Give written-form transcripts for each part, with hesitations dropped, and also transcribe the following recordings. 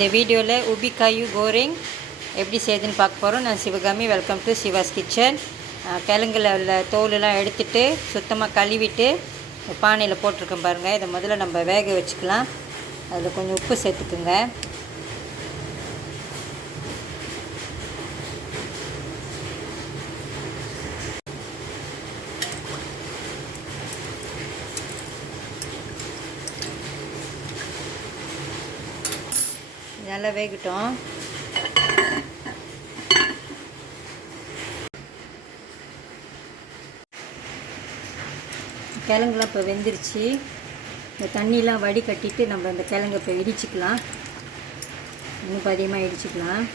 இந்த வீடியோவில் உபி காயு கோரிங் எப்படி செய்யுதுன்னு பார்க்க போகிறோம். நான் Sivakami. Welcome to Siva's kitchen. கிழங்குல உள்ள தோலெல்லாம் எடுத்துட்டு சுத்தமாக கழுவிட்டு பானையில் போட்டிருக்கேன் பாருங்கள். இதை முதல்ல நம்ம வேக வச்சுக்கலாம். அதில் கொஞ்சம் உப்பு சேர்த்துக்குங்க. நல்லா வேகட்டும். கிழங்குலாம் இப்போ வெந்துருச்சு. இந்த தண்ணிலாம் வடிகட்டிட்டு நம்ம அந்த கிழங்கு இப்போ இடிச்சிக்கலாம். இன்னும் அதிகமாக இடிச்சிக்கலாம்.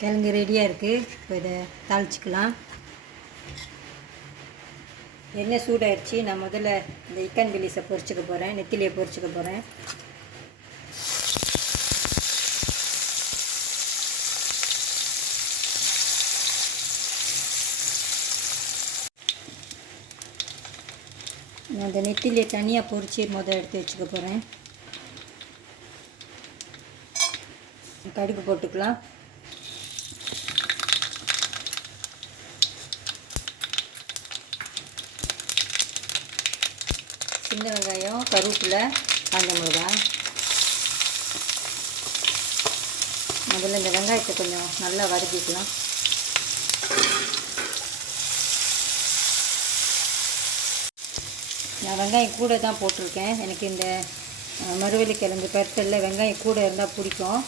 கிழங்கு ரெடியாக இருக்குது. இப்போ இதை தாளிச்சிக்கலாம். எண்ணெய் சூடாகிடுச்சு. நான் முதல்ல இந்த இக்கன் பிலிஸை பொரிச்சுக்க போகிறேன். நெத்திலியை பொரிச்சுக்க போகிறேன். நான் அந்த நெத்திலியை தனியாக பொரிச்சு முதல்ல எடுத்து வச்சுக்க போகிறேன். கடுகு போட்டுக்கலாம். சின்ன வெங்காயம், கருவேப்பிலை, காஞ்ச மிளகாய். முதல்ல இந்த வெங்காயத்தை கொஞ்சம் நல்லா வதக்கிக்கலாம். நான் வெங்காயம் கூட தான் போட்டிருக்கேன். எனக்கு இந்த மரவள்ளி கிழங்கு பெருத்தல்ல வெங்காயம் கூட இருந்தால் பிடிக்கும்.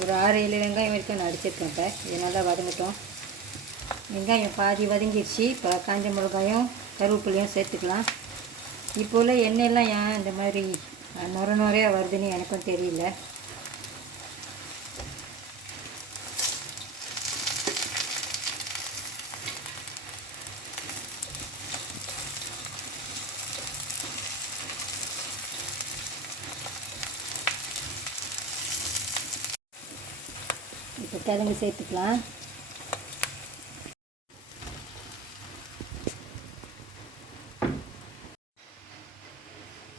ஒரு 6-7 வெங்காயம் வரைக்கும் நான் அடிச்சிருக்கேன். இப்போ இது நல்லா வதங்கட்டும். வெங்காயம் பாதி வதங்கிடுச்சு. இப்போ காஞ்ச மிளகாயும் கருவேப்பிலையும் சேர்த்துக்கலாம். இப்போல எண்ணெயெல்லாம் ஏன் இந்த மாதிரி நுரையாக வருதுன்னு எனக்கும் தெரியல. இப்போ கிழங்கு சேர்த்துக்கலாம்.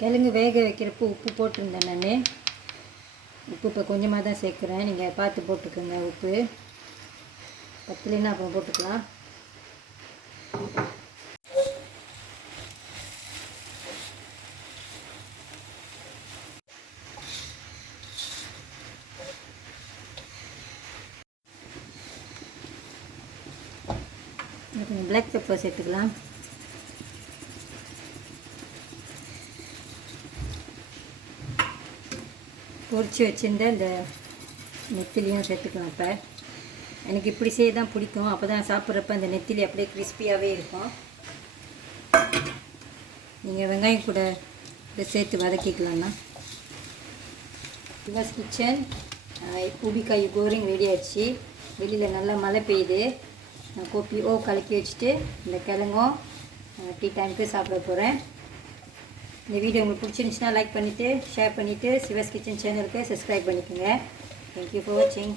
கிழங்கு வேக வைக்கிறப்போ உப்பு போட்டிருந்தேன். நான் உப்பு இப்போ கொஞ்சமாக தான் சேர்க்குறேன். நீங்கள் பார்த்து போட்டுக்கோங்க. உப்பு பத்துலேன்னா அப்புறம் போட்டுக்கலாம். கொஞ்சம் பிளாக் பெப்பர் சேர்த்துக்கலாம். பொரிச்சு வச்சுருந்த இந்த நெத்திலியும் சேர்த்துக்கலாம். இப்போ எனக்கு இப்படி செய்ய தான் பிடிக்கும். அப்போ தான் சாப்பிட்றப்ப அந்த நெத்திலி அப்படியே கிறிஸ்பியாகவே இருக்கும். நீங்கள் வெங்காயம் கூட இதை சேர்த்து வதக்கிக்கலாம்னா. சிவாஸ் கிச்சன் உபி காயு கோரிங் ரெடி ஆகிடுச்சு. வெளியில் நல்லா மழை பெய்யுது. நான் கோப்பி கலக்கி வச்சுட்டு இந்த கிழங்கும் டீ டைமுக்கு சாப்பிட போகிறேன். இந்த வீடியோ உங்களுக்கு பிடிச்சிருந்துச்சுன்னா லைக் பண்ணிவிட்டு ஷேர் பண்ணிவிட்டு சிவாஸ் கிச்சன் சேனலுக்கு சப்ஸ்கிரைப் பண்ணிக்கோங்க. தேங்க்யூ ஃபார் வாட்சிங்.